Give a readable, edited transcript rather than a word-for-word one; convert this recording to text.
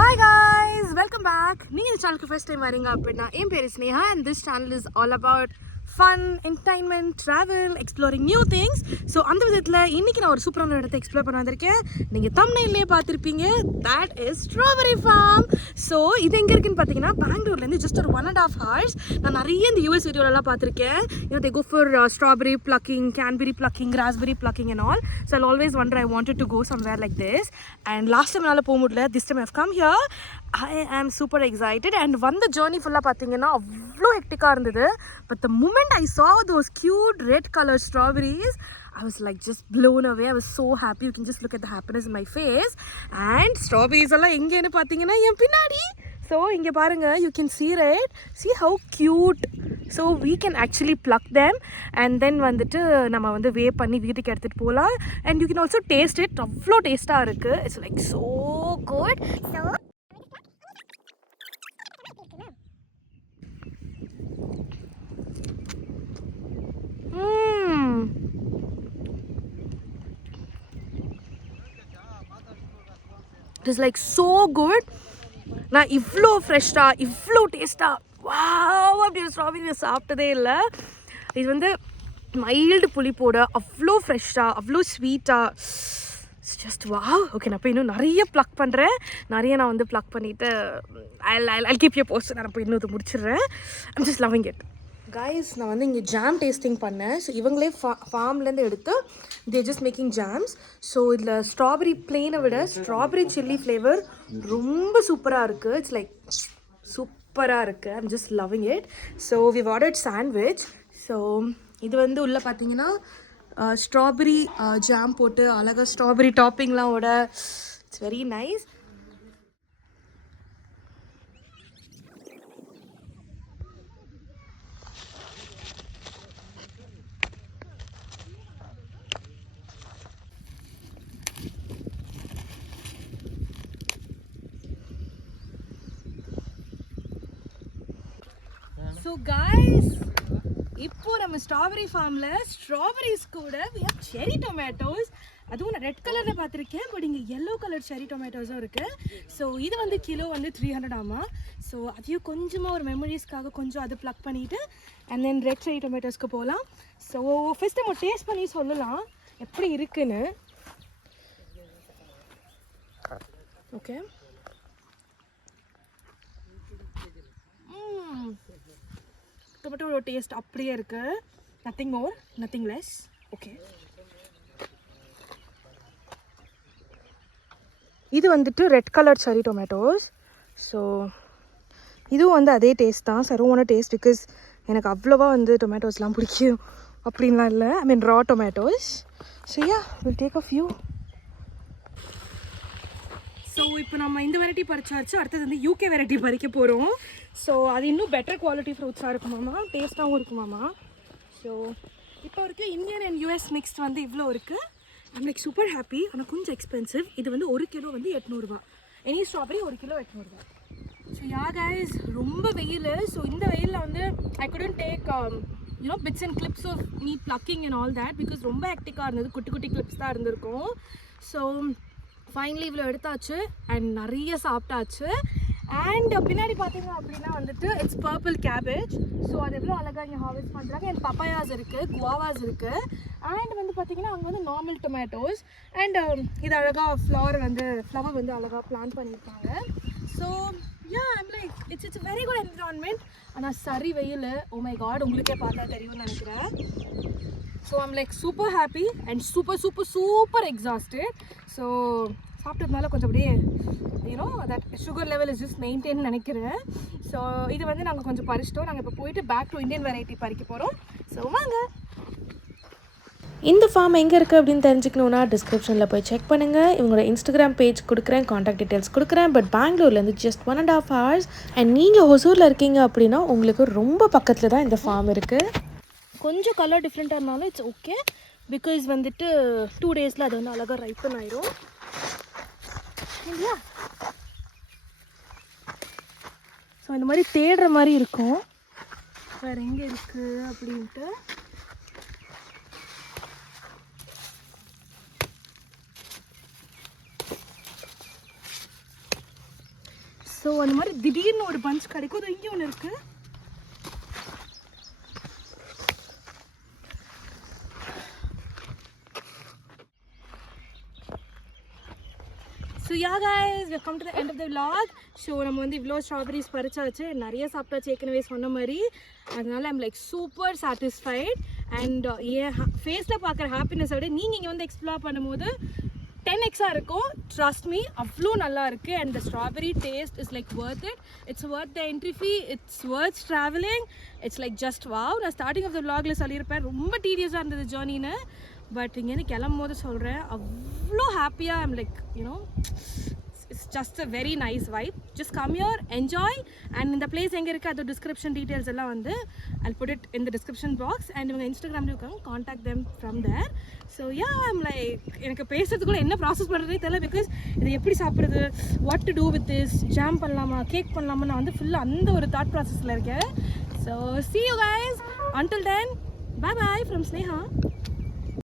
Hi guys, welcome back. This channel first time varinga appadina em per is Sneha and this channel is all about fun, entertainment, travel, exploring new things. So அந்த விதத்துல இன்னைக்கு நான் ஒரு சூப்பரான இடத்தை explore பண்ண வந்திருக்கேன். நீங்க thumbnail-லே பார்த்திருப்பீங்க. That is Strawberry Farm. So இது எங்க இருக்குன்னு பாத்தீங்கன்னா பெங்களூர்ல இருந்து just ஒரு 1.5 hours. நான் நிறைய இந்த US வீடியோல எல்லாம் பார்த்திருக்கேன். They go for strawberry plucking, canberry plucking, raspberry plucking and all. So I'll always wonder I wanted to go somewhere like this. And last time என்னால போக முடியல. This time I've come here. I am super excited and வந்த journey full-ஆ பாத்தீங்கன்னா அவ்வளோ ஹெக்டிக்கா இருந்தது. But the moment I saw those cute red colored strawberries, I was like just blown away. I was so happy. You can just look at the happiness in my face. And strawberries alla engenu pathina en pinadi. So inge parunga, you can see, right? See how cute. So we can actually pluck them and then vandittu nama vandu weigh panni veetukku eduthittu polam. And you can also taste it. Avlo taste ah irukku. It's like so good. So it is like so good. Na ivlo fresh ah, ivlo taste ah, wow, அப்படி ஒரு strawberry சாப்பிட்டதே இல்லை. இது வந்து mild புளிப்போட அவ்வளோ ஃப்ரெஷ்ஷாக அவ்வளோ ஸ்வீட்டாக, இட்ஸ் ஜஸ்ட் வாவ். ஓகே, நான் போய் இன்னும் நிறைய ப்ளக் பண்ணுறேன். நிறைய நான் வந்து ப்ளக் பண்ணிவிட்டு ஐ கீப் யூ போஸ்ட். நான் போய் இன்னும் முடிச்சிடுறேன். I'm just loving it. Guys, நான் வந்து இங்கே ஜாம் டேஸ்டிங் பண்ணேன். ஸோ இவங்களே ஃபார்ம்லேருந்து எடுத்து they just making jams. So இதில் ஸ்ட்ராபெரி பிளெயினை விட ஸ்ட்ராபெரி சில்லி ஃப்ளேவர் ரொம்ப சூப்பராக இருக்குது. இட்ஸ் லைக் சூப்பராக இருக்குது. I'm just loving it. So we've ordered sandwich. So இது வந்து உள்ளே பார்த்தீங்கன்னா ஸ்ட்ராபெரி ஜாம் போட்டு அழகாக ஸ்ட்ராபெரி டாப்பிங்லாம் ஓட, it's very nice. So guys, இப்போ நம்ம ஸ்ட்ராபெரி ஃபார்மில் ஸ்ட்ராபெரிஸ் கூட we have செரி டொமேட்டோஸ். அதுவும் நான் ரெட் கலரில் பார்த்துருக்கேன், பட் இங்கே எல்லோ கலர் செரி டொமேட்டோஸும் இருக்குது. ஸோ இது வந்து கிலோ வந்து 300 ஆமா. ஸோ அதையும் கொஞ்சமாக ஒரு மெமரிஸ்க்காக கொஞ்சம் அது ப்ளக் பண்ணிவிட்டு அண்ட் தென் ரெட் செரி டொமேட்டோஸ்க்கு போகலாம். ஸோ ஃபஸ்ட் நம்ம டேஸ்ட் பண்ணி சொல்லலாம் எப்படி இருக்குன்னு. ஓகே, டொமேட்டோட டேஸ்ட் அப்படியே இருக்குது. Nothing more nothing less. Okay, இது வந்துட்டு ரெட் கலர் செரி டொமேட்டோஸ். ஸோ இதுவும் வந்து அதே டேஸ்ட் தான். சரோவான டேஸ்ட், பிகாஸ் எனக்கு அவ்வளோவா வந்து டொமேட்டோஸ்லாம் பிடிக்கும் அப்படின்லாம் இல்லை. I mean raw tomatoes. So ya, will take a few. So இப்போ நம்ம இந்த வெரைட்டி பறிச்சாச்சு. அடுத்தது வந்து யூகே வெரைட்டி பறிக்க போகிறோம். ஸோ அது இன்னும் பெட்டர் குவாலிட்டி ஃப்ரூட்ஸாக இருக்குமாமா, டேஸ்ட்டாகவும் இருக்குமாமா. ஸோ இப்போ இருக்குது இந்தியன் அண்ட் யூஎஸ் மிக்ஸ்ட் வந்து இவ்வளோ இருக்குது. I'm like super happy. ஆனால் கொஞ்சம் எக்ஸ்பென்சிவ். இது வந்து 1 கிலோ வந்து 800 ரூபா. எனி ஸ்ட்ராபெரி 1 கிலோ 800 ரூபா. ஸோ யா கைஸ், ரொம்ப வெயில். ஸோ இந்த வெயிலில் வந்து ஐ couldn't take bits and clips of me plucking and all that because ரொம்ப ஹெக்டிக்காக இருந்தது. குட்டி குட்டி கிளிப்ஸ் தான் இருந்திருக்கும். ஸோ ஃபைனலி இவ்வளோ எடுத்தாச்சு அண்ட் நிறைய சாப்பிட்டாச்சு. அண்ட் பின்னாடி பார்த்தீங்க அப்படின்னா வந்துட்டு இட்ஸ் பர்பிள் கேபேஜ். ஸோ அது எவ்வளோ அழகாக இங்கே ஹார்வெஸ்ட் பண்ணுறாங்க. அண்ட் பப்பாயாஸ் இருக்குது, குவாவாஸ் இருக்குது. அண்ட் வந்து பார்த்தீங்கன்னா அங்கே வந்து நார்மல் டொமேட்டோஸ். அண்ட் இது அழகாக ஃப்ளவர் வந்து அழகாக பிளான் பண்ணியிருக்காங்க. So yeah, I'm like it's very good environment. ஆனால் சரி வெயில், ஓ மை காட், உங்களுக்கே பார்த்தா தெரியும்னு நினைக்கிறேன். So I'm like super happy and super exhausted. So சாப்பிட்டதுனால கொஞ்சம் அப்படியே that sugar level is just maintain நினைக்கிறேன். ஸோ இது வந்து நாங்கள் கொஞ்சம் பறிச்சிட்டோம். நாங்கள் இப்போ போயிட்டு பேக் டு இந்தியன் வெரைட்டி பறிக்க போகிறோம். ஸோ வாங்க. இந்த ஃபார்ம் எங்கே இருக்குது அப்படின்னு தெரிஞ்சுக்கணுன்னா டிஸ்கிரிப்ஷனில் போய் செக் பண்ணுங்கள். இவங்களோட இன்ஸ்டாகிராம் பேஜ் கொடுக்குறேன், காண்டாக்ட் டீட்டெயில்ஸ் கொடுக்குறேன். பட் பெங்களூர்லேருந்து ஜஸ்ட் 1.5 hours. அண்ட் நீங்கள் ஹொசூரில் இருக்கீங்க அப்படின்னா உங்களுக்கு ரொம்ப பக்கத்தில் தான் இந்த ஃபார்ம் இருக்குது. கொஞ்சம் கலர் டிஃப்ரெண்ட்டாக இருந்தாலும் இட்ஸ் ஓகே, பிகாஸ் வந்துட்டு 2 days அது வந்து அழகாக ரைப்பன் ஆயிரும் இல்லையா. ஸோ இந்த மாதிரி தேடுற மாதிரி இருக்கும், வேறு எங்கே இருக்குது அப்படின்ட்டு. ஸோ அந்த மாதிரி திடீர்னு ஒரு பஞ்ச் கிடைக்கும். அது இங்கே ஒன்று இருக்குது. So yeah guys, we have come to the end of the vlog. So நம்ம வந்து இவ்வளோ ஸ்ட்ராபெரிஸ் பறிச்சாச்சு, நிறைய சாப்பிட்டாச்சு ஏற்கனவே சொன்ன மாதிரி. அதனால I'm like super satisfied. And என் ஃபேஸில் பார்க்குற ஹாப்பினஸை விட நீங்கள் இங்கே வந்து எக்ஸ்ப்ளோர் பண்ணும்போது 10x இருக்கும். ட்ரஸ்ட் மீ, அவ்வளோ நல்லா இருக்குது. And the strawberry taste is like worth it. It's worth the entry fee, it's worth travelling. It's like just wow. நான் ஸ்டார்டிங் ஆஃப் த vlogல சொல்லியிருப்பேன் ரொம்ப டீரியஸாக இருந்தது ஜேர்னின்னு. பட் இங்கேருந்து கிளம்பும் போது சொல்கிறேன், அவ்வளோ ஹாப்பியாக. I'm like you know it's just a very nice vibe. Just come you're, enjoy. And இந்த பிளேஸ் எங்கே இருக்குது அது டிஸ்கிரிப்ஷன் டீட்டெயில்ஸ் எல்லாம் வந்து I'll put it in the description box. And இவங்க இன்ஸ்டாகிராம்ல இருக்காங்க, contact them from there. So yeah I'm like எனக்கு பேசுறதுக்குள்ள என்ன ப்ராசஸ் பண்ணுறதே தெரியல. பிகாஸ் இதை எப்படி சாப்பிட்றது, what to do with this, jam பண்ணலாமா, கேக் பண்ணலாமா, நான் வந்து ஃபுல்லாக அந்த ஒரு தாட் ப்ராசஸில் இருக்கேன். So see you guys. Until then, bye bye from Sneha.